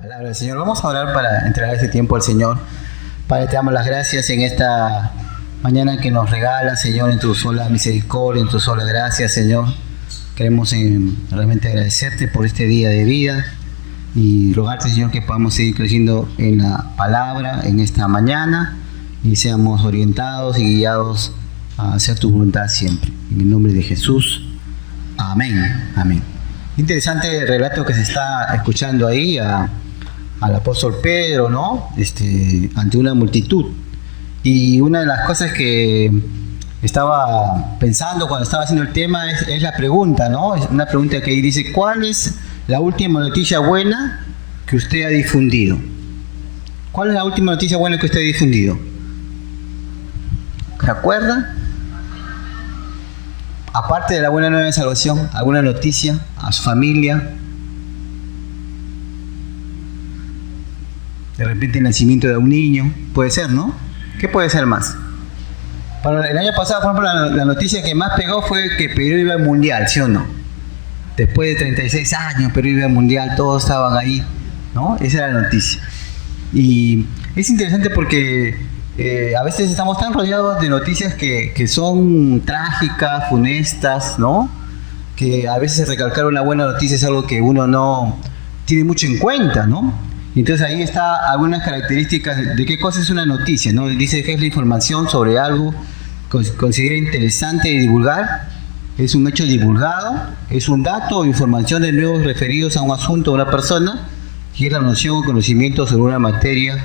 Palabra del Señor. Vamos a orar para entregar este tiempo al Señor. Padre, te damos las gracias en esta mañana que nos regala, Señor, en tu sola misericordia, en tu sola gracia, Señor. Queremos realmente agradecerte por este día de vida y rogarte, Señor, que podamos seguir creciendo en la palabra en esta mañana y seamos orientados y guiados a hacer tu voluntad siempre. En el nombre de Jesús. Amén. Amén. Interesante el relato que se está escuchando ahí al apóstol Pedro, ¿no? Ante una multitud. Y una de las cosas que estaba pensando cuando estaba haciendo el tema es la pregunta, ¿no? Es una pregunta que dice: ¿cuál es la última noticia buena que usted ha difundido? ¿Cuál es la última noticia buena que usted ha difundido? ¿Se acuerda? Aparte de la buena nueva de salvación, ¿alguna noticia a su familia? De repente el nacimiento de un niño, puede ser, ¿no? ¿Qué puede ser más? Para el año pasado, por ejemplo, la noticia que más pegó fue que Perú iba al Mundial, ¿sí o no? Después de 36 años, Perú iba al Mundial, todos estaban ahí, ¿no? Esa era la noticia. Y es interesante porque a veces estamos tan rodeados de noticias que son trágicas, funestas, ¿no? Que a veces recalcar una buena noticia es algo que uno no tiene mucho en cuenta, ¿no? Entonces ahí está algunas características de qué cosa es una noticia, ¿no? Dice que es la información sobre algo que se considera interesante de divulgar, es un hecho divulgado, es un dato o información de nuevos referidos a un asunto o una persona, y es la noción o conocimiento sobre una materia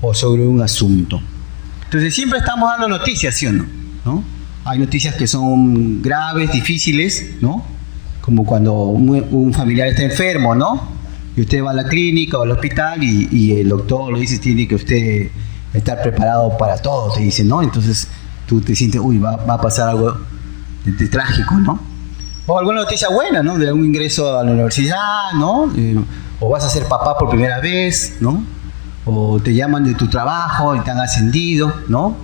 o sobre un asunto. Entonces siempre estamos dando noticias, ¿sí o no? Hay noticias que son graves, difíciles, ¿no? Como cuando un familiar está enfermo, ¿no? Y usted va a la clínica o al hospital y el doctor le dice: tiene que usted estar preparado para todo, te dice, ¿no? Entonces tú te sientes, va a pasar algo de trágico, ¿no? O alguna noticia buena, ¿no? De algún ingreso a la universidad, ¿no? O vas a ser papá por primera vez, ¿no? O te llaman de tu trabajo y te han ascendido, ¿no?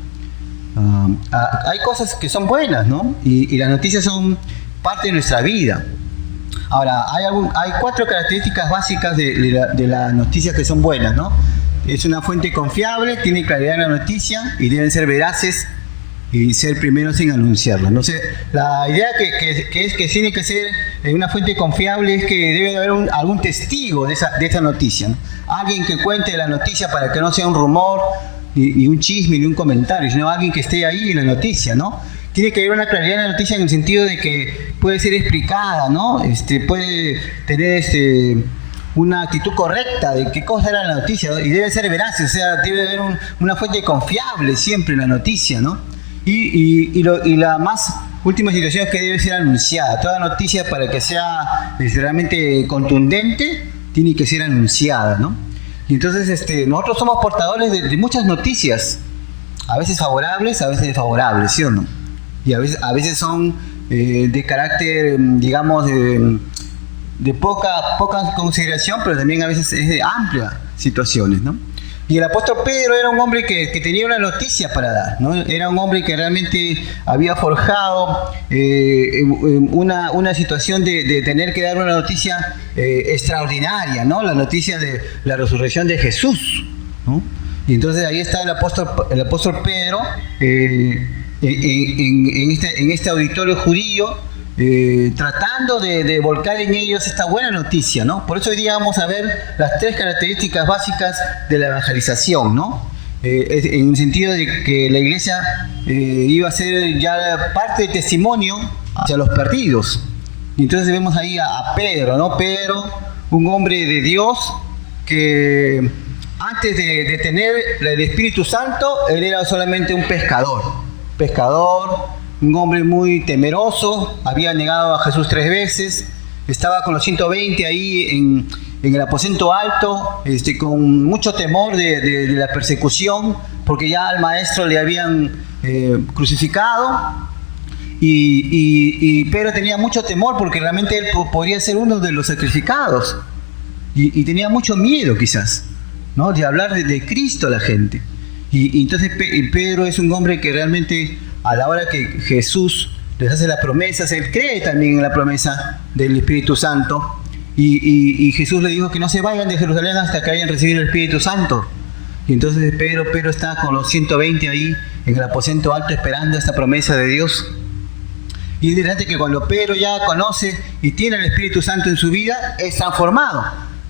Hay cosas que son buenas, ¿no? Y las noticias son parte de nuestra vida. Ahora, hay 4 características básicas de las noticias que son buenas, ¿no? Es una fuente confiable, tiene claridad en la noticia y deben ser veraces y ser primeros en anunciarla. No sé, la idea que tiene que ser una fuente confiable es que debe de haber algún testigo de esta noticia, ¿no? Alguien que cuente la noticia para que no sea un rumor, ni un chisme, ni un comentario, sino alguien que esté ahí en la noticia, ¿no? Tiene que haber una claridad en la noticia en el sentido de que puede ser explicada, ¿no? Puede tener una actitud correcta de qué cosa era la noticia, ¿no? Y debe ser veraz, o sea, debe haber una fuente confiable siempre en la noticia, ¿no? Y la más última situación es que debe ser anunciada. Toda noticia, para que sea realmente contundente, tiene que ser anunciada, ¿no? Y entonces nosotros somos portadores de muchas noticias, a veces favorables, a veces desfavorables, ¿sí o no? Y a veces son de carácter, digamos, de poca consideración, pero también a veces es de amplias situaciones, ¿no? Y el apóstol Pedro era un hombre que tenía una noticia para dar, ¿no? Era un hombre que realmente había forjado una situación de tener que dar una noticia extraordinaria, ¿no? La noticia de la resurrección de Jesús, ¿no? Y entonces ahí está el apóstol Pedro en este auditorio judío, tratando de volcar en ellos esta buena noticia, ¿no? Por eso hoy día vamos a ver las 3 características básicas de la evangelización, ¿no? En el sentido de que la iglesia iba a ser ya parte de testimonio hacia los perdidos. Y entonces vemos ahí a Pedro, ¿no? Pedro, un hombre de Dios que antes de tener el Espíritu Santo, él era solamente un pescador, un hombre muy temeroso, había negado a Jesús 3 veces, estaba con los 120 ahí en el aposento alto, con mucho temor de la persecución, porque ya al maestro le habían crucificado, y Pedro tenía mucho temor porque realmente él podría ser uno de los sacrificados, y tenía mucho miedo quizás, ¿no? De hablar de Cristo a la gente. Y entonces Pedro es un hombre que realmente, a la hora que Jesús les hace las promesas, él cree también en la promesa del Espíritu Santo, y Jesús le dijo que no se vayan de Jerusalén hasta que hayan recibido el Espíritu Santo. Y entonces Pedro está con los 120 ahí en el aposento alto esperando esta promesa de Dios. Y es interesante que cuando Pedro ya conoce y tiene el Espíritu Santo en su vida, es transformado.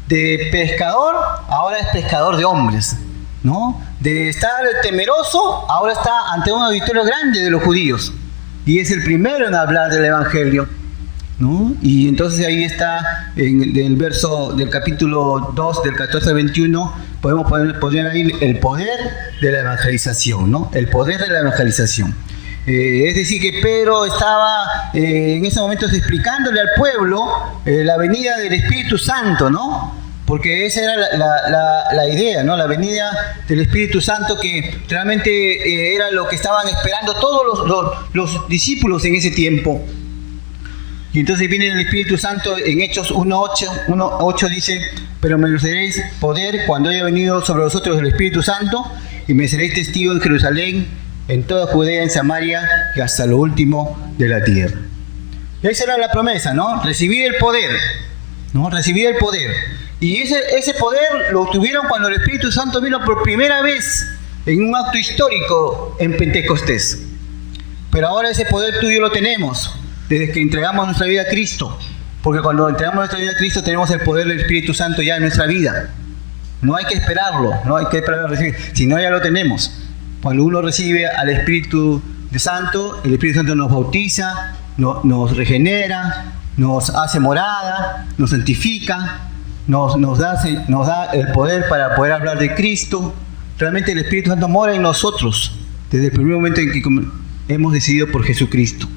De pescador, ahora es pescador de hombres, ¿no? De estar temeroso, ahora está ante un auditorio grande de los judíos. Y es el primero en hablar del Evangelio, ¿no? Y entonces ahí está, en el verso del capítulo 2, del 14 al 21, podemos poner ahí el poder de la evangelización, ¿no? El poder de la evangelización. Es decir, que Pedro estaba en esos momentos explicándole al pueblo la venida del Espíritu Santo, ¿no? Porque esa era la idea, ¿no? La venida del Espíritu Santo, que realmente era lo que estaban esperando todos los discípulos en ese tiempo. Y entonces viene el Espíritu Santo en Hechos 1:8 dice: pero me recibiréis poder cuando haya venido sobre vosotros el Espíritu Santo, y me seréis testigo en Jerusalén, en toda Judea, en Samaria y hasta lo último de la tierra. Y esa era la promesa, ¿no? Recibir el poder, ¿no? Recibir el poder. Y ese poder lo obtuvieron cuando el Espíritu Santo vino por primera vez en un acto histórico en Pentecostés. Pero ahora ese poder tú y yo lo tenemos desde que entregamos nuestra vida a Cristo. Porque cuando entregamos nuestra vida a Cristo tenemos el poder del Espíritu Santo ya en nuestra vida. No hay que esperarlo, no hay que esperar a recibir, sino ya lo tenemos. Cuando uno recibe al Espíritu Santo, el Espíritu Santo nos bautiza, nos regenera, nos hace morada, nos santifica, nos da el poder para poder hablar de Cristo. Realmente el Espíritu Santo mora en nosotros desde el primer momento en que hemos decidido por Jesucristo.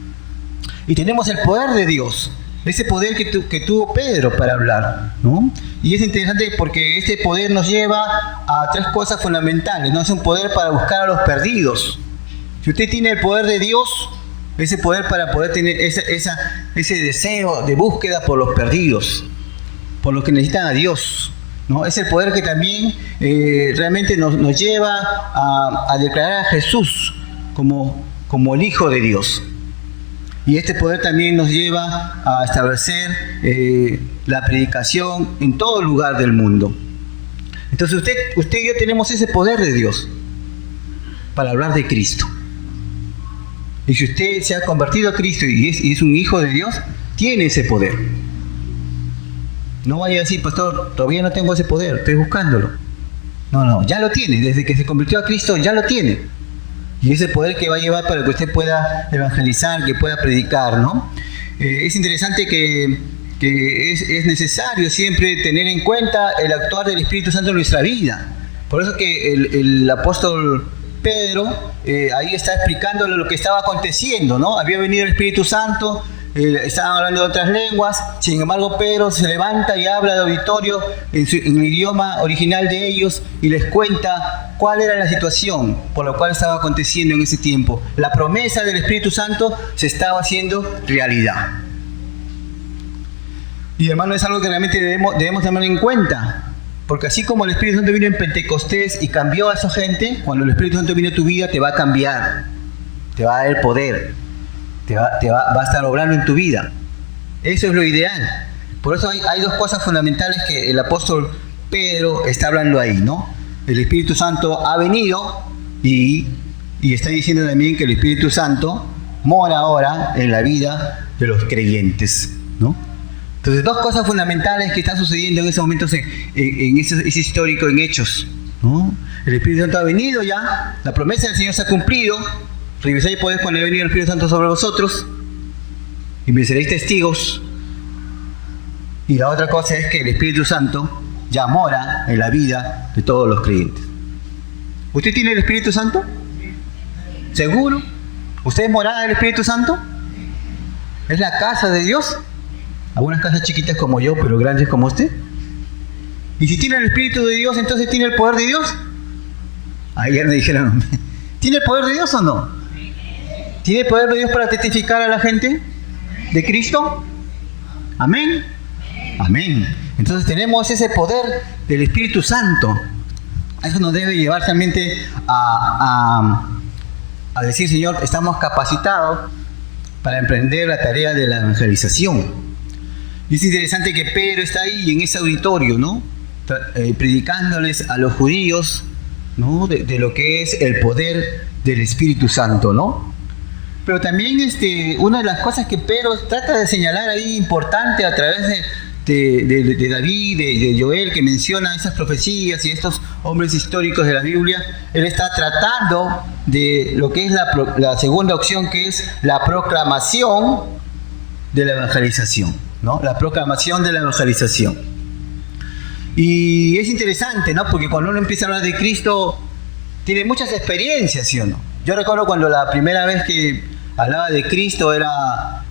Y tenemos el poder de Dios, ese poder que tuvo Pedro para hablar, ¿no? Y es interesante porque este poder nos lleva a tres cosas fundamentales, ¿no? Es un poder para buscar a los perdidos. Si usted tiene el poder de Dios, ese poder para poder tener ese deseo de búsqueda por los perdidos, por los que necesitan a Dios, ¿no? Es el poder que también realmente nos lleva a declarar a Jesús como el Hijo de Dios. Y este poder también nos lleva a establecer la predicación en todo lugar del mundo. Entonces usted y yo tenemos ese poder de Dios para hablar de Cristo. Y si usted se ha convertido a Cristo y es un hijo de Dios, tiene ese poder. No vaya a decir: pastor, todavía no tengo ese poder, estoy buscándolo. No, ya lo tiene. Desde que se convirtió a Cristo ya lo tiene. Y ese poder que va a llevar para que usted pueda evangelizar, que pueda predicar, ¿no? Es interesante que es necesario siempre tener en cuenta el actuar del Espíritu Santo en nuestra vida. Por eso que el apóstol Pedro ahí está explicándole lo que estaba aconteciendo, ¿no? Había venido el Espíritu Santo, estaban hablando de otras lenguas. Sin embargo, Pedro se levanta y habla de auditorio en el idioma original de ellos y les cuenta cuál era la situación por la cual estaba aconteciendo en ese tiempo. La promesa del Espíritu Santo se estaba haciendo realidad. Y hermano, es algo que realmente debemos tener en cuenta. Porque así como el Espíritu Santo vino en Pentecostés y cambió a esa gente, cuando el Espíritu Santo viene a tu vida te va a cambiar, te va a dar el poder, va a estar obrando en tu vida. Eso es lo ideal. Por eso hay dos cosas fundamentales que el apóstol Pedro está hablando ahí, ¿no? El Espíritu Santo ha venido y está diciendo también que el Espíritu Santo mora ahora en la vida de los creyentes, ¿no? Entonces, dos cosas fundamentales que están sucediendo en esos momentos en ese histórico, en Hechos, ¿no? El Espíritu Santo ha venido ya, la promesa del Señor se ha cumplido. Revisáis podéis cuando haya venido el Espíritu Santo sobre vosotros y me seréis testigos. Y la otra cosa es que el Espíritu Santo ya mora en la vida de todos los creyentes. ¿Usted tiene el Espíritu Santo? ¿Seguro? ¿Usted es morada del Espíritu Santo? ¿Es la casa de Dios? Algunas casas chiquitas como yo, pero grandes como usted. Y si tiene el Espíritu de Dios, entonces ¿tiene el poder de Dios? Ayer me dijeron, ¿tiene el poder de Dios o no? ¿Tiene el poder de Dios para testificar a la gente de Cristo? Amén. Amén. Entonces tenemos ese poder del Espíritu Santo. Eso nos debe llevar realmente a decir: Señor, estamos capacitados para emprender la tarea de la evangelización. Y es interesante que Pedro está ahí en ese auditorio, ¿no? Predicándoles a los judíos, ¿no? De lo que es el poder del Espíritu Santo, ¿no? Pero también una de las cosas que Pedro trata de señalar ahí importante a través de David, de Joel, que menciona esas profecías y estos hombres históricos de la Biblia, él está tratando de lo que es la segunda opción, que es la proclamación de la evangelización, ¿no? La proclamación de la evangelización. Y es interesante, ¿no? Porque cuando uno empieza a hablar de Cristo, tiene muchas experiencias, ¿sí o no? Yo recuerdo cuando la primera vez que hablaba de Cristo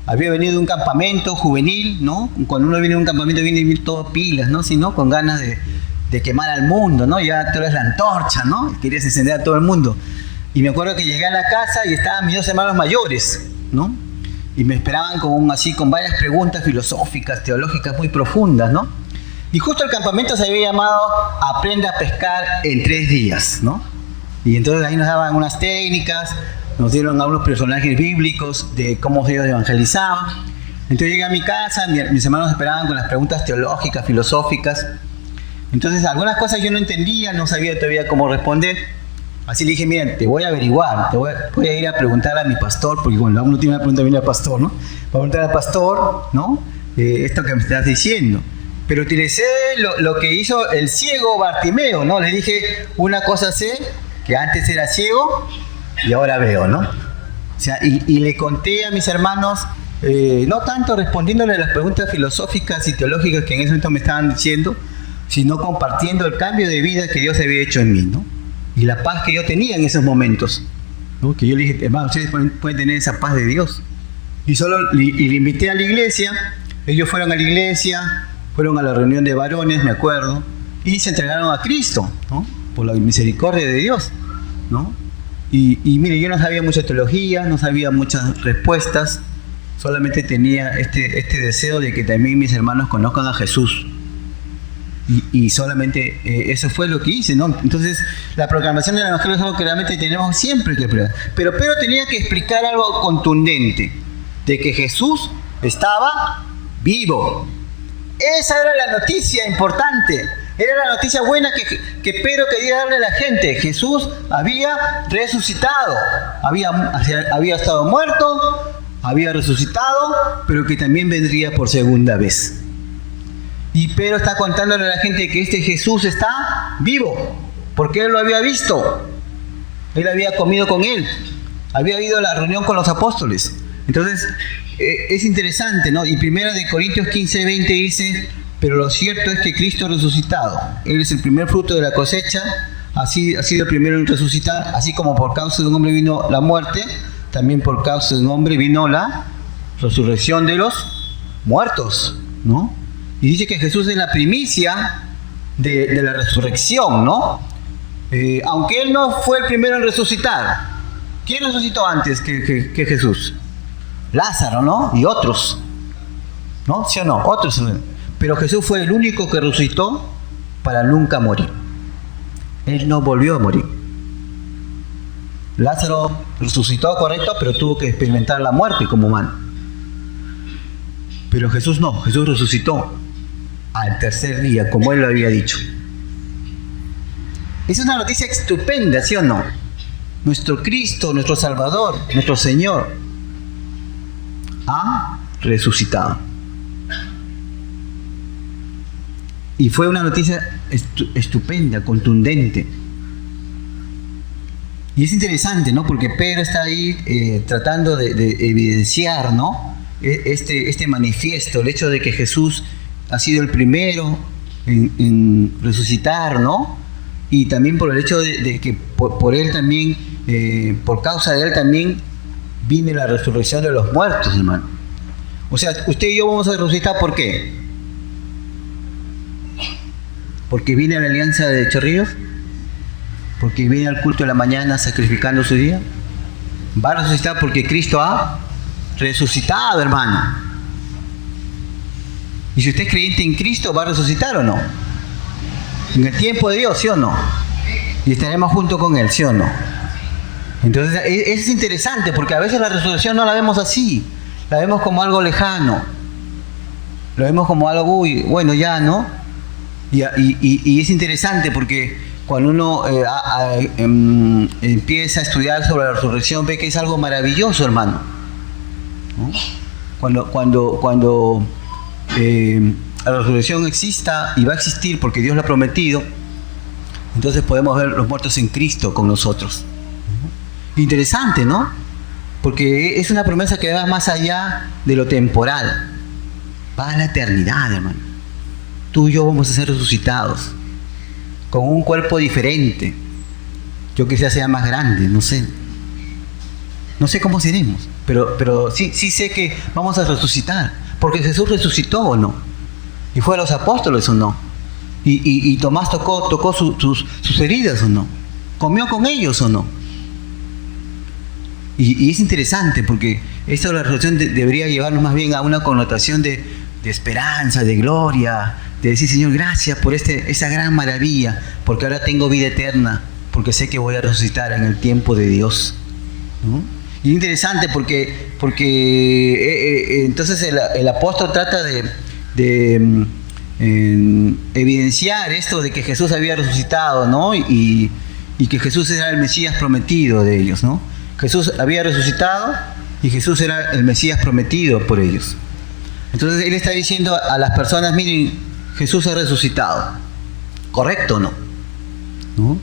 había venido de un campamento juvenil, ¿no? Cuando uno viene de un campamento viene todo pilas, ¿no? Sino con ganas de quemar al mundo, ¿no? Ya tú eres la antorcha, ¿no? Querías encender a todo el mundo. Y me acuerdo que llegué a la casa y estaban mis 2 hermanos mayores, ¿no? Y me esperaban con varias preguntas filosóficas, teológicas muy profundas, ¿no? Y justo el campamento se había llamado Aprende a pescar en 3 días, ¿no? Y entonces ahí nos daban unas técnicas, nos dieron algunos personajes bíblicos de cómo ellos evangelizaban. Entonces llegué a mi casa, mis hermanos esperaban con las preguntas teológicas, filosóficas. Entonces algunas cosas yo no entendía, no sabía todavía cómo responder. Así le dije, miren, te voy a averiguar, voy a ir a preguntar a mi pastor, porque bueno, uno tiene una pregunta bien al pastor, ¿no? Voy a preguntar al pastor, ¿no? Esto que me estás diciendo. Pero utilicé lo que hizo el ciego Bartimeo, ¿no? Le dije, una cosa sé, que antes era ciego y ahora veo, ¿no? O sea, y le conté a mis hermanos, no tanto respondiéndole a las preguntas filosóficas y teológicas que en ese momento me estaban diciendo, sino compartiendo el cambio de vida que Dios había hecho en mí, ¿no? Y la paz que yo tenía en esos momentos, ¿no? Que yo le dije, hermano, ustedes pueden tener esa paz de Dios. Y le invité a la iglesia, ellos fueron a la iglesia, fueron a la reunión de varones, me acuerdo, y se entregaron a Cristo, ¿no? Por la misericordia de Dios, ¿no? Y mire, yo no sabía mucha teología, no sabía muchas respuestas, solamente tenía este deseo de que también mis hermanos conozcan a Jesús. Y solamente eso fue lo que hice, ¿no? Entonces, la proclamación del Evangelio es algo que realmente tenemos siempre que explicar. Pero Pedro tenía que explicar algo contundente, de que Jesús estaba vivo. Esa era la noticia importante. Era la noticia buena que Pedro quería darle a la gente. Jesús había resucitado. Había estado muerto, había resucitado, pero que también vendría por segunda vez. Y Pedro está contándole a la gente que este Jesús está vivo, porque él lo había visto. Él había comido con él. Había ido a la reunión con los apóstoles. Entonces, es interesante, ¿no? Y 1 Corintios 15:20 dice, pero lo cierto es que Cristo ha resucitado. Él es el primer fruto de la cosecha, ha sido el primero en resucitar, así como por causa de un hombre vino la muerte, también por causa de un hombre vino la resurrección de los muertos, ¿no? Y dice que Jesús es la primicia de la resurrección, ¿no? Aunque Él no fue el primero en resucitar. ¿Quién resucitó antes que Jesús? Lázaro, ¿no? Y otros, ¿no? ¿Sí o no? Otros. Pero Jesús fue el único que resucitó para nunca morir. Él no volvió a morir. Lázaro resucitó, correcto, pero tuvo que experimentar la muerte como humano. Pero Jesús no, Jesús resucitó al tercer día, como Él lo había dicho. Es una noticia estupenda, ¿sí o no? Nuestro Cristo, nuestro Salvador, nuestro Señor, ha resucitado. Y fue una noticia estupenda, contundente. Y es interesante, ¿no? Porque Pedro está ahí tratando de evidenciar, ¿no? Este manifiesto, el hecho de que Jesús ha sido el primero en resucitar, ¿no? Y también por el hecho de que por él también, por causa de él también, viene la resurrección de los muertos, hermano. O sea, usted y yo vamos a resucitar, ¿por qué? ¿Porque viene a la alianza de Chorrillos? ¿Porque viene al culto de la mañana sacrificando su día? Va a resucitar porque Cristo ha resucitado, hermano. Y si usted es creyente en Cristo, ¿va a resucitar o no? En el tiempo de Dios, ¿sí o no? Y estaremos junto con Él, ¿sí o no? Entonces, es interesante porque a veces la resurrección no la vemos así. La vemos como algo lejano. lo vemos como algo, uy, bueno, ya, ¿no? Y es interesante porque cuando uno empieza a estudiar sobre la resurrección, ve que es algo maravilloso, hermano, ¿no? Cuando la resurrección exista y va a existir porque Dios lo ha prometido, entonces podemos ver los muertos en Cristo con nosotros. Interesante, ¿no? Porque es una promesa que va más allá de lo temporal, va a la eternidad, hermano. Tú y yo vamos a ser resucitados con un cuerpo diferente. Yo quizás sea más grande, no sé. No sé cómo seremos, pero sí sé que vamos a resucitar, porque Jesús resucitó o no, y fue a los apóstoles o no, y Tomás tocó sus heridas o no, comió con ellos o no. Y es interesante porque esto de la resurrección debería llevarnos más bien a una connotación de esperanza, de gloria, de decir, Señor, gracias por esa gran maravilla, porque ahora tengo vida eterna, porque sé que voy a resucitar en el tiempo de Dios, ¿no? Y es interesante porque entonces el apóstol trata de evidenciar esto de que Jesús había resucitado, ¿no? Y que Jesús era el Mesías prometido de ellos, ¿no? Jesús había resucitado y Jesús era el Mesías prometido por ellos. Entonces él está diciendo a las personas, miren, Jesús ha resucitado. ¿Correcto o no? ¿No?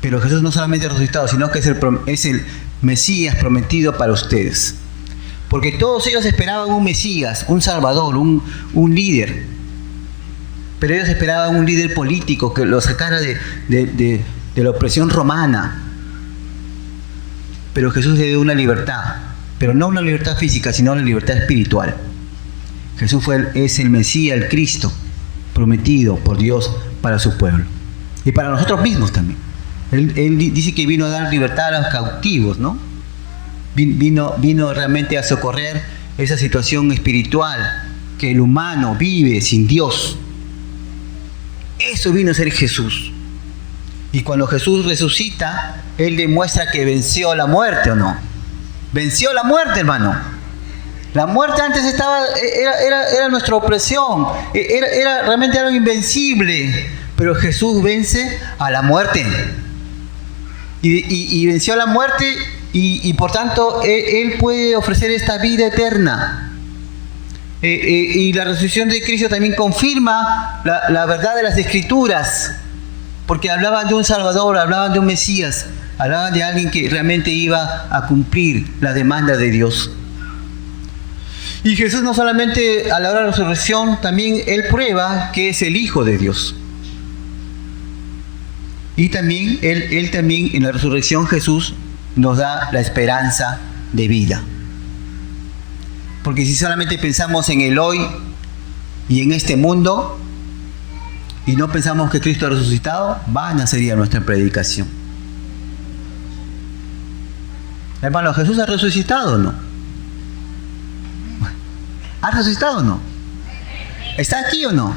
Pero Jesús no solamente ha resucitado, sino que es el Mesías prometido para ustedes. Porque todos ellos esperaban un Mesías, un Salvador, un líder. Pero ellos esperaban un líder político que los sacara de la opresión romana. Pero Jesús le dio una libertad, pero no una libertad física, sino una libertad espiritual. Jesús es el Mesías, el Cristo, prometido por Dios para su pueblo. Y para nosotros mismos también. Él dice que vino a dar libertad a los cautivos, ¿no? Vino realmente a socorrer esa situación espiritual que el humano vive sin Dios. Eso vino a ser Jesús. Y cuando Jesús resucita, Él demuestra que venció la muerte, ¿o no? Venció la muerte, hermano. La muerte antes era nuestra opresión, era realmente algo invencible, pero Jesús vence a la muerte. Y venció a la muerte y por tanto Él puede ofrecer esta vida eterna. Y la resurrección de Cristo también confirma la verdad de las Escrituras, porque hablaban de un Salvador, hablaban de un Mesías, hablaban de alguien que realmente iba a cumplir la demanda de Dios. Y Jesús no solamente a la hora de la resurrección, también Él prueba que es el Hijo de Dios. Y también Él también en la resurrección Jesús nos da la esperanza de vida. Porque si solamente pensamos en el hoy y en este mundo y no pensamos que Cristo ha resucitado, vana sería nuestra predicación. Hermano, ¿Jesús ha resucitado o no? ¿Ha resucitado o no? ¿Está aquí o no?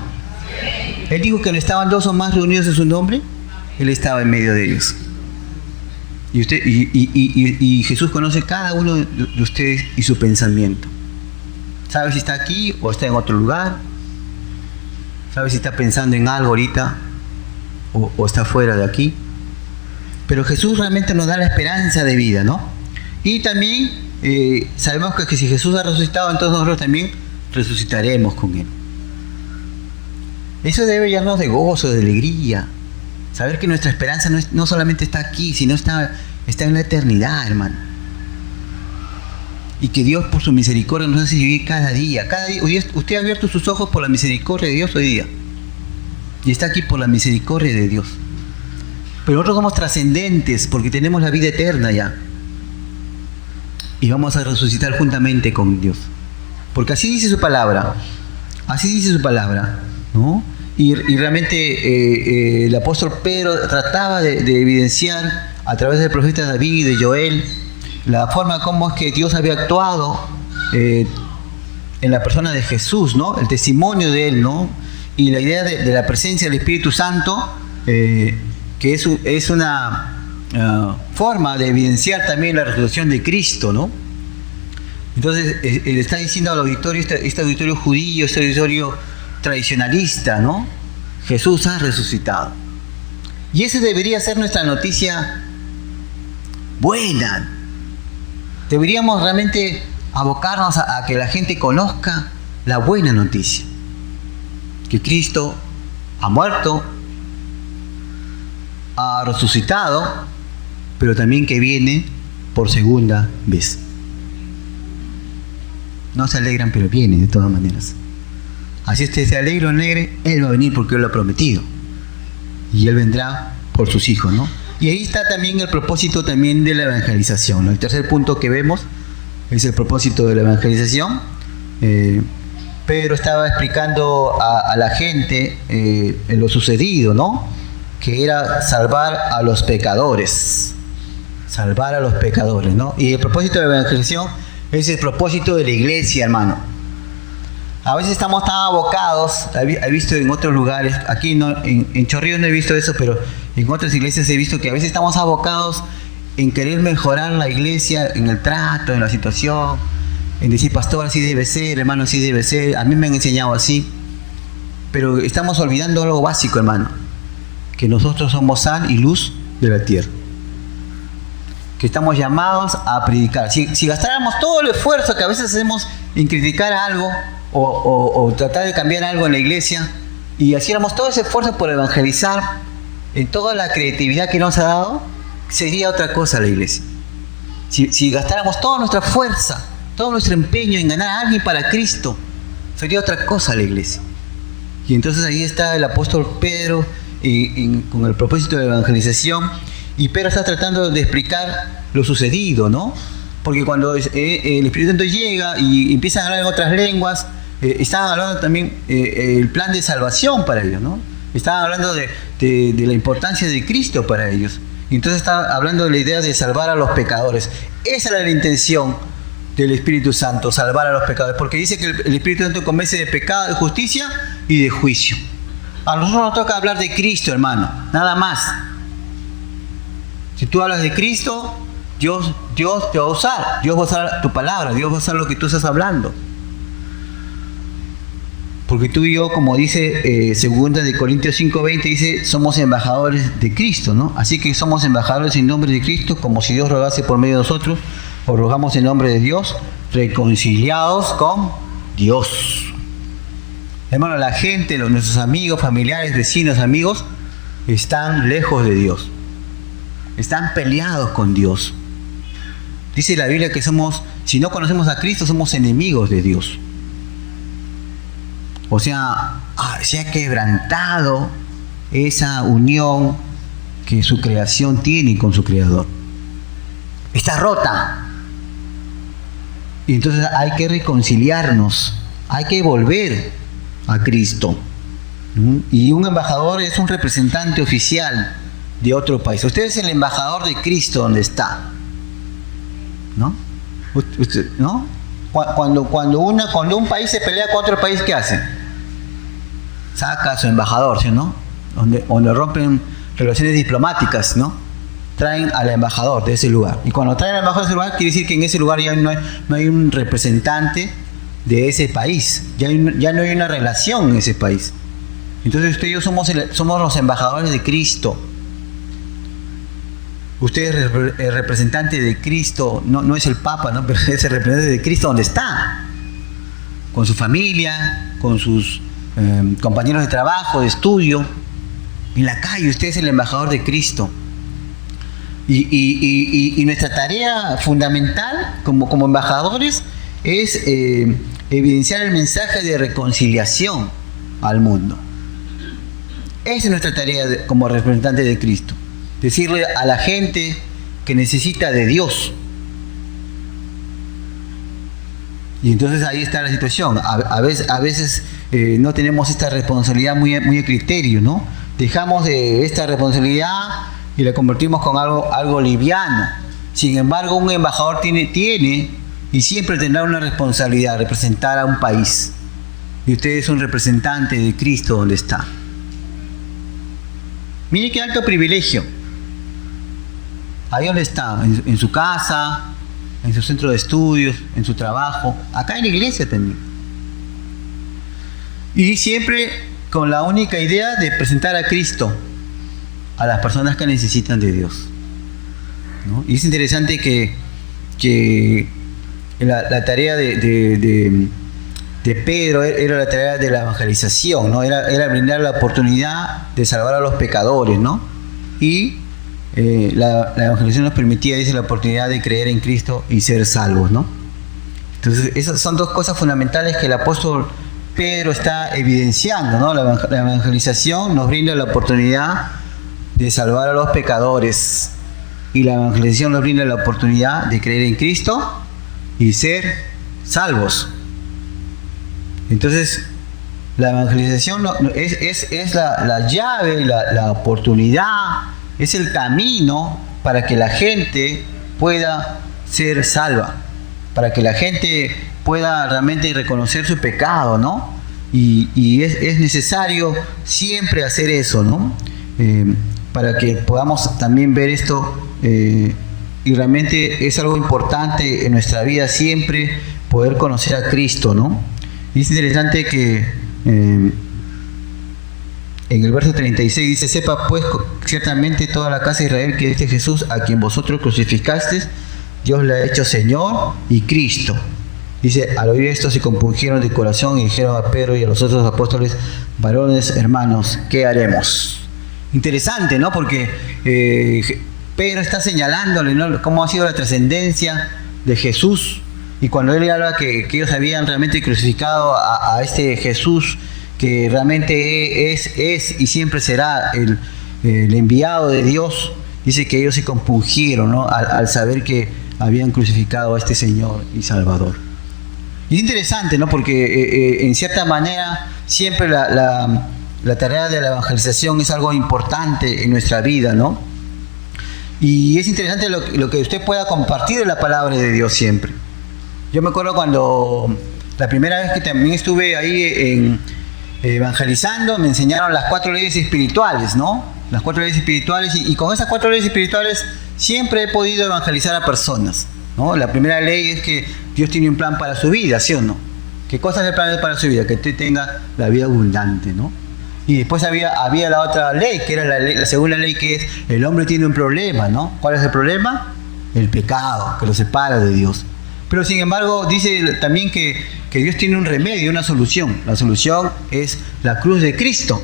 Él dijo que no estaban dos o más reunidos en su nombre. Él estaba en medio de ellos. Y Jesús conoce cada uno de ustedes y su pensamiento. ¿Sabe si está aquí o está en otro lugar? ¿Sabe si está pensando en algo ahorita o está fuera de aquí? Pero Jesús realmente nos da la esperanza de vida, ¿no? Y también sabemos que si Jesús ha resucitado, entonces nosotros también resucitaremos con Él. Eso debe llenarnos de gozo, de alegría. Saber que nuestra esperanza no solamente está aquí, sino está en la eternidad, hermano. Y que Dios por su misericordia nos hace vivir cada día. Usted ha abierto sus ojos por la misericordia de Dios hoy día. Y está aquí por la misericordia de Dios. Pero nosotros somos trascendentes porque tenemos la vida eterna ya. Y vamos a resucitar juntamente con Dios. Porque así dice su palabra. Así dice su palabra, ¿no? Y realmente el apóstol Pedro trataba de evidenciar a través del profeta David y de Joel la forma como es que Dios había actuado en la persona de Jesús, ¿no? El testimonio de Él, ¿no? Y la idea de la presencia del Espíritu Santo, que es una forma de evidenciar también la resurrección de Cristo, ¿no? Entonces, él está diciendo al auditorio, este auditorio judío, este auditorio tradicionalista, ¿no? Jesús ha resucitado. Y esa debería ser nuestra noticia buena. Deberíamos realmente abocarnos a que la gente conozca la buena noticia. Que Cristo ha muerto, ha resucitado, pero también que viene por segunda vez. No se alegran, pero viene de todas maneras. Así usted se alegre o alegre, Él va a venir porque Él lo ha prometido. Y Él vendrá por sus hijos, ¿no? Y ahí está también el propósito también de la evangelización, ¿no? El tercer punto que vemos es el propósito de la evangelización. Pedro estaba explicando a la gente lo sucedido, ¿no? Que era salvar a los pecadores. Salvar a los pecadores, ¿no? Y el propósito de la evangelización es el propósito de la iglesia, hermano. A veces estamos tan abocados, he visto en otros lugares, aquí no, en Chorrillos no he visto eso, pero en otras iglesias he visto que a veces estamos abocados en querer mejorar la iglesia, en el trato, en la situación, en decir, pastor, así debe ser, hermano, así debe ser, a mí me han enseñado así. Pero estamos olvidando algo básico, hermano, que nosotros somos sal y luz de la tierra. Que estamos llamados a predicar. Si gastáramos todo el esfuerzo que a veces hacemos en criticar algo o tratar de cambiar algo en la iglesia y hiciéramos todo ese esfuerzo por evangelizar en toda la creatividad que nos ha dado, sería otra cosa la iglesia. Si gastáramos toda nuestra fuerza, todo nuestro empeño en ganar a alguien para Cristo, sería otra cosa la iglesia. Y entonces ahí está el apóstol Pedro con el propósito de evangelización. Y Pedro está tratando de explicar lo sucedido, ¿no? Porque cuando el Espíritu Santo llega y empiezan a hablar en otras lenguas, estaban hablando también el plan de salvación para ellos, ¿no? Estaban hablando de la importancia de Cristo para ellos. Y entonces está hablando de la idea de salvar a los pecadores. Esa era la intención del Espíritu Santo, salvar a los pecadores. Porque dice que el Espíritu Santo convence de pecado, de justicia y de juicio. A nosotros nos toca hablar de Cristo, hermano, nada más. Si tú hablas de Cristo, Dios te va a usar. Dios va a usar tu palabra. Dios va a usar lo que tú estás hablando. Porque tú y yo, como dice 2 de Corintios 5:20, dice, somos embajadores de Cristo, ¿no? Así que somos embajadores en nombre de Cristo, como si Dios rogase por medio de nosotros, o rogamos en nombre de Dios, reconciliados con Dios. Hermano, la gente, nuestros amigos, familiares, vecinos, amigos, están lejos de Dios. Están peleados con Dios. Dice la Biblia que si no conocemos a Cristo, somos enemigos de Dios. O sea, se ha quebrantado esa unión que su creación tiene con su Creador. Está rota. Y entonces hay que reconciliarnos. Hay que volver a Cristo. Y un embajador es un representante oficial de otro país. Usted es el embajador de Cristo donde está, ¿no? Usted, ¿no? Cuando un país se pelea con otro país, ¿qué hace? Saca a su embajador, ¿sí, no? Donde rompen relaciones diplomáticas, ¿no? Traen al embajador de ese lugar. Y cuando traen al embajador de ese lugar, quiere decir que en ese lugar ya no hay un representante de ese país. Ya no hay una relación en ese país. Entonces usted y yo somos los embajadores de Cristo. Usted es el representante de Cristo, no es el Papa, ¿no? Pero es el representante de Cristo donde está, con su familia, con sus compañeros de trabajo, de estudio, en la calle. Usted es el embajador de Cristo. Y nuestra tarea fundamental como embajadores es evidenciar el mensaje de reconciliación al mundo. Esa es nuestra tarea como representantes de Cristo. Decirle a la gente que necesita de Dios. Y entonces ahí está la situación. A veces no tenemos esta responsabilidad muy a criterio, ¿no? Dejamos esta responsabilidad y la convertimos con algo liviano. Sin embargo, un embajador tiene y siempre tendrá una responsabilidad, representar a un país. Y usted es un representante de Cristo donde está. Mire qué alto privilegio. Ahí donde está, en su casa, en su centro de estudios, en su trabajo, acá en la iglesia también. Y siempre con la única idea de presentar a Cristo a las personas que necesitan de Dios, ¿no? Y es interesante que la tarea de Pedro era la tarea de la evangelización, ¿no? Era brindar la oportunidad de salvar a los pecadores, ¿no? Y la evangelización nos permitía, dice, la oportunidad de creer en Cristo y ser salvos, ¿no? Entonces, esas son dos cosas fundamentales que el apóstol Pedro está evidenciando, ¿no? La evangelización nos brinda la oportunidad de salvar a los pecadores, y la evangelización nos brinda la oportunidad de creer en Cristo y ser salvos. Entonces, la evangelización es la llave, la oportunidad, es el camino para que la gente pueda ser salva, para que la gente pueda realmente reconocer su pecado, ¿no? Y es necesario siempre hacer eso, ¿no? Para que podamos también ver esto, y realmente es algo importante en nuestra vida siempre poder conocer a Cristo, ¿no? Y es interesante que en el verso 36 dice: sepa pues ciertamente toda la casa de Israel que este Jesús a quien vosotros crucificasteis, Dios le ha hecho Señor y Cristo. Dice: al oír esto se compungieron de corazón y dijeron a Pedro y a los otros apóstoles: varones hermanos, ¿qué haremos? Interesante, ¿no? Porque Pedro está señalándole, ¿no?, cómo ha sido la trascendencia de Jesús. Y cuando él habla que ellos habían realmente crucificado a este Jesús, que realmente es y siempre será el enviado de Dios, dice que ellos se compungieron, ¿no?, al saber que habían crucificado a este Señor y Salvador. Y es interesante, ¿no?, porque en cierta manera siempre la tarea de la evangelización es algo importante en nuestra vida, ¿no? Y es interesante lo que usted pueda compartir de la palabra de Dios siempre. Yo me acuerdo cuando la primera vez que también estuve ahí evangelizando, me enseñaron las 4 leyes espirituales, ¿no? Las 4 leyes espirituales, y con esas 4 leyes espirituales siempre he podido evangelizar a personas, ¿no? La primera ley es que Dios tiene un plan para su vida, ¿sí o no? ¿Qué cosa es el plan para su vida? Que usted tenga la vida abundante, ¿no? Y después había la otra ley, que era la segunda ley, que es: el hombre tiene un problema, ¿no? ¿Cuál es el problema? El pecado, que lo separa de Dios. Pero sin embargo dice también que Dios tiene un remedio, una solución. La solución es la cruz de Cristo.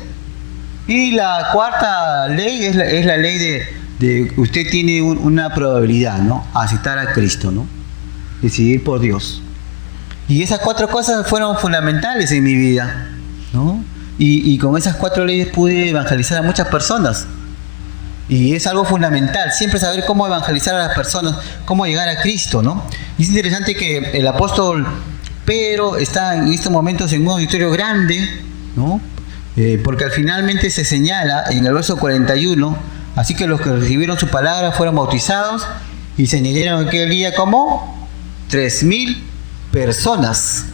Y la cuarta ley es la ley de usted tiene una probabilidad, ¿no?, a aceptar a Cristo, ¿no?, decidir por Dios. Y esas 4 cosas fueron fundamentales en mi vida, ¿no? Y con esas 4 leyes pude evangelizar a muchas personas. Y es algo fundamental, siempre saber cómo evangelizar a las personas, cómo llegar a Cristo, ¿no? Y es interesante que el apóstol Pedro está en estos momentos en un auditorio grande, ¿no? Porque finalmente se señala en el verso 41: así que los que recibieron su palabra fueron bautizados y se añadieron aquel día como 3,000 personas.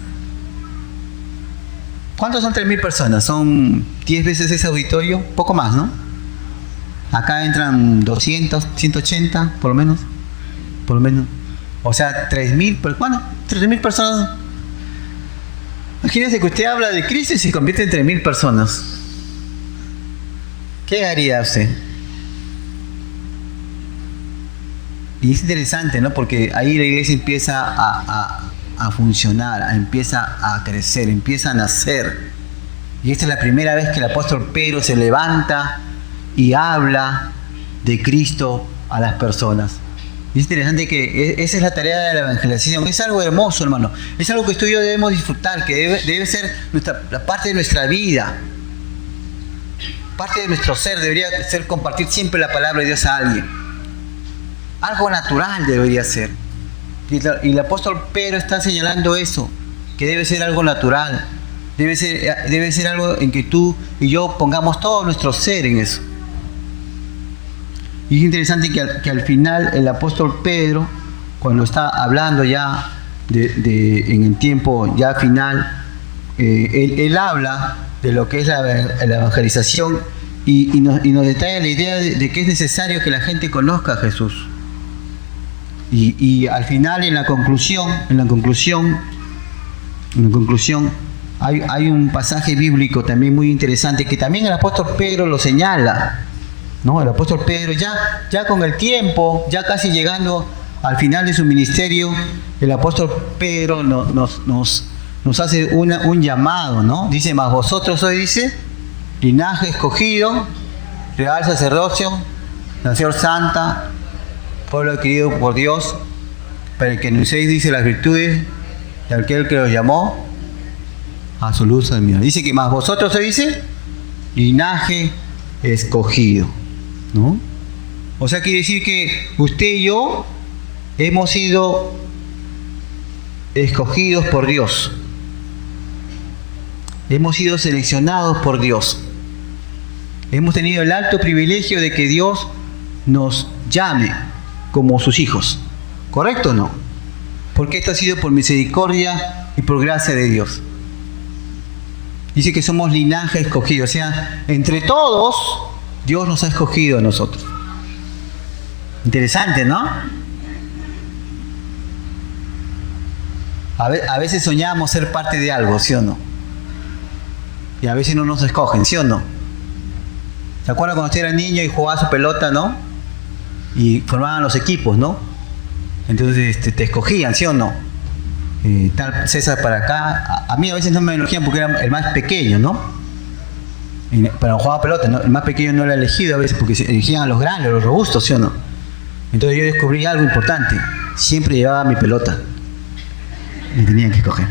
¿Cuántos son 3,000 personas? ¿Son 10 veces ese auditorio? Poco más, ¿no? Acá entran 200, 180, por lo menos. O sea, 3,000, bueno, 3,000 personas. Imagínense que usted habla de Cristo y se convierte en 3,000 personas. ¿Qué haría usted? Y es interesante, ¿no? Porque ahí la iglesia empieza a funcionar, empieza a crecer, empieza a nacer. Y esta es la primera vez que el apóstol Pedro se levanta y habla de Cristo a las personas. Y es interesante que esa es la tarea de la evangelización. Es algo hermoso, hermano. Es algo que tú y yo debemos disfrutar, que debe ser la parte de nuestra vida. Parte de nuestro ser debería ser compartir siempre la palabra de Dios a alguien. Algo natural debería ser. Y el apóstol Pedro está señalando eso, que debe ser algo natural. Debe ser algo en que tú y yo pongamos todo nuestro ser en eso. Y es interesante que al final el apóstol Pedro, cuando está hablando ya en el tiempo ya final, él habla de lo que es la evangelización y nos detalla la idea de que es necesario que la gente conozca a Jesús. Y al final, en la conclusión, hay un pasaje bíblico también muy interesante que también el apóstol Pedro lo señala, ¿no? El apóstol Pedro ya con el tiempo, ya casi llegando al final de su ministerio, el apóstol Pedro nos hace un llamado, ¿no? Dice, mas vosotros sois, dice, linaje escogido, real sacerdocio, nación santa, pueblo adquirido por Dios, para el que anunciéis, dice, las virtudes de aquel que los llamó a su luz admirable. Dice que más vosotros sois, dice, linaje escogido, ¿no? O sea, quiere decir que usted y yo hemos sido escogidos por Dios. Hemos sido seleccionados por Dios. Hemos tenido el alto privilegio de que Dios nos llame como sus hijos. ¿Correcto o no? Porque esto ha sido por misericordia y por gracia de Dios. Dice que somos linaje escogido. O sea, entre todos, Dios nos ha escogido a nosotros. Interesante, ¿no? A veces soñamos ser parte de algo, ¿sí o no? Y a veces no nos escogen, ¿sí o no? ¿Se acuerdan cuando usted era niño y jugaba su pelota, no? Y formaban los equipos, ¿no? Entonces te escogían, ¿sí o no? Tal César para acá. A mí a veces no me elegían porque era el más pequeño, ¿no? Para jugar pelota, ¿no? El más pequeño no era elegido a veces porque se elegían a los grandes, a los robustos, ¿sí o no? Entonces yo descubrí algo importante. Siempre llevaba mi pelota. Me tenían que escoger.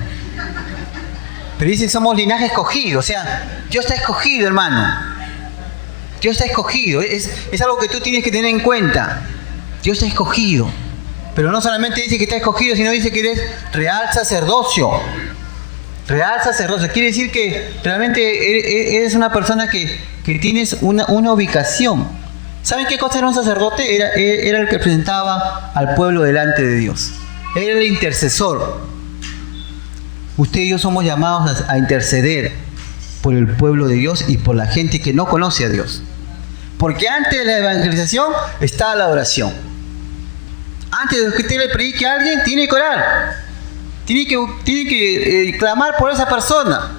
Pero dice que somos linaje escogido. O sea, Dios está escogido, hermano. Dios está escogido. Es algo que tú tienes que tener en cuenta. Dios está escogido. Pero no solamente dice que está escogido, sino dice que eres real sacerdocio. Real sacerdocio. Quiere decir que realmente eres una persona que tienes una ubicación. ¿Saben qué cosa era un sacerdote? Era el que presentaba al pueblo delante de Dios. Era el intercesor. Usted y yo somos llamados a interceder por el pueblo de Dios y por la gente que no conoce a Dios. Porque antes de la evangelización está la oración. Antes de que usted le predique a alguien, tiene que orar. Tiene que clamar por esa persona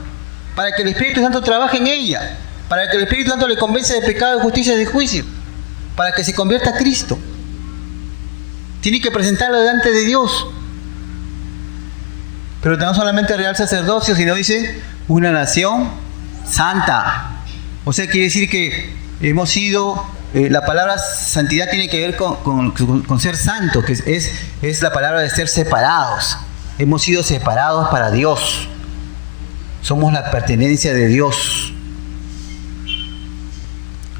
para que el Espíritu Santo trabaje en ella, para que el Espíritu Santo le convence de pecado, de justicia y de juicio, para que se convierta a Cristo. Tiene que presentarlo delante de Dios. Pero no solamente real sacerdocio, sino dice una nación santa. O sea, quiere decir que hemos sido, la palabra santidad tiene que ver con ser santo, que es la palabra de ser separados. Hemos sido separados para Dios. Somos la pertenencia de Dios.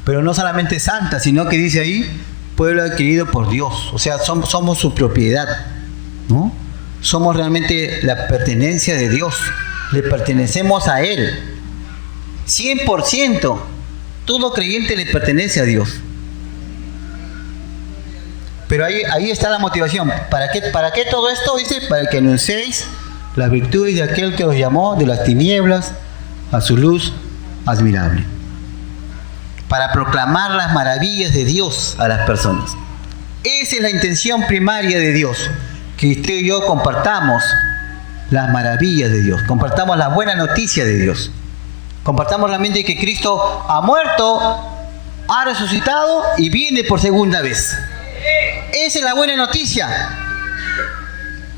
Pero no solamente santa, sino que dice ahí, pueblo adquirido por Dios. O sea, somos su propiedad, ¿no? Somos realmente la pertenencia de Dios. Le pertenecemos a Él. 100%. Todo creyente le pertenece a Dios. Pero ahí está la motivación. ¿Para qué todo esto? Dice, para que anunciéis las virtudes de aquel que os llamó de las tinieblas a su luz admirable. Para proclamar las maravillas de Dios a las personas. Esa es la intención primaria de Dios. Que usted y yo compartamos las maravillas de Dios, compartamos la buena noticia de Dios, compartamos realmente que Cristo ha muerto, ha resucitado y viene por segunda vez. Esa es la buena noticia.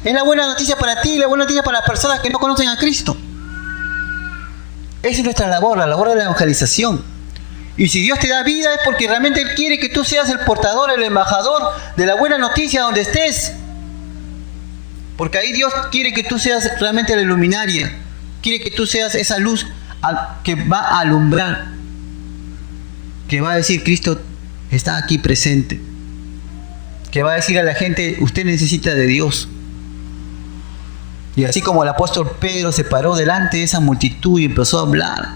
Es la buena noticia para ti y la buena noticia para las personas que no conocen a Cristo. Esa es nuestra labor, la labor de la evangelización. Y si Dios te da vida es porque realmente Él quiere que tú seas el portador, el embajador de la buena noticia donde estés. Porque ahí Dios quiere que tú seas realmente la luminaria. Quiere que tú seas esa luz que va a alumbrar. Que va a decir, Cristo está aquí presente. Que va a decir a la gente, usted necesita de Dios. Y así como el apóstol Pedro se paró delante de esa multitud y empezó a hablar.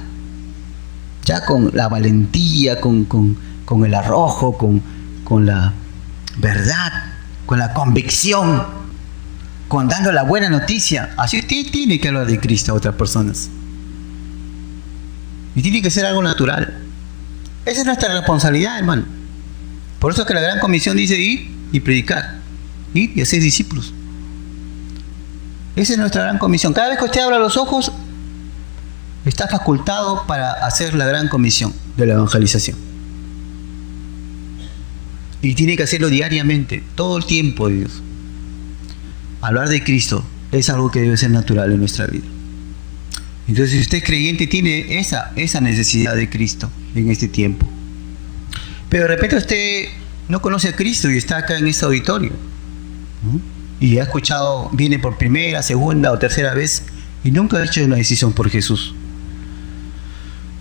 Ya con la valentía, con el arrojo, con la verdad, con la convicción. Dando la buena noticia. Así usted tiene que hablar de Cristo a otras personas. Y tiene que ser algo natural. Esa es nuestra responsabilidad, hermano. Por eso es que la Gran Comisión dice ir y predicar. Ir y hacer discípulos. Esa es nuestra gran comisión. Cada vez que usted abra los ojos, está facultado para hacer la gran comisión de la evangelización. Y tiene que hacerlo diariamente, todo el tiempo, Dios. Hablar de Cristo es algo que debe ser natural en nuestra vida. Entonces, si usted es creyente, tiene esa necesidad de Cristo en este tiempo. Pero de repente usted no conoce a Cristo y está acá en este auditorio, ¿no? Y ha escuchado, viene por primera, segunda o tercera vez y nunca ha hecho una decisión por Jesús.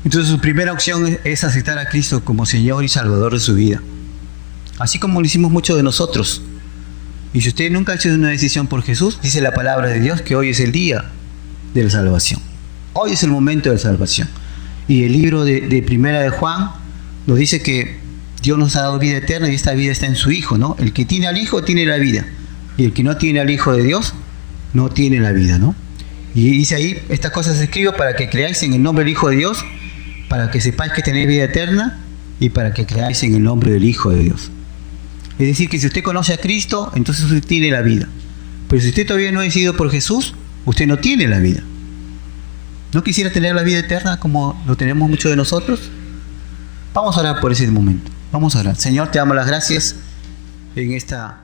Entonces su primera opción es aceptar a Cristo como Señor y Salvador de su vida. Así como lo hicimos muchos de nosotros. Y si usted nunca ha hecho una decisión por Jesús, dice la palabra de Dios que hoy es el día de la salvación. Hoy es el momento de la salvación. Y el libro de Primera de Juan nos dice que Dios nos ha dado vida eterna y esta vida está en su Hijo, ¿no? El que tiene al Hijo tiene la vida. Y el que no tiene al Hijo de Dios no tiene la vida, ¿no? Y dice ahí, estas cosas escribo para que creáis en el nombre del Hijo de Dios, para que sepáis que tenéis vida eterna y para que creáis en el nombre del Hijo de Dios. Es decir, que si usted conoce a Cristo, entonces usted tiene la vida. Pero si usted todavía no ha decidido por Jesús, usted no tiene la vida. ¿No quisiera tener la vida eterna como lo tenemos muchos de nosotros? Vamos a orar por ese momento. Vamos a orar. Señor, te damos las gracias en esta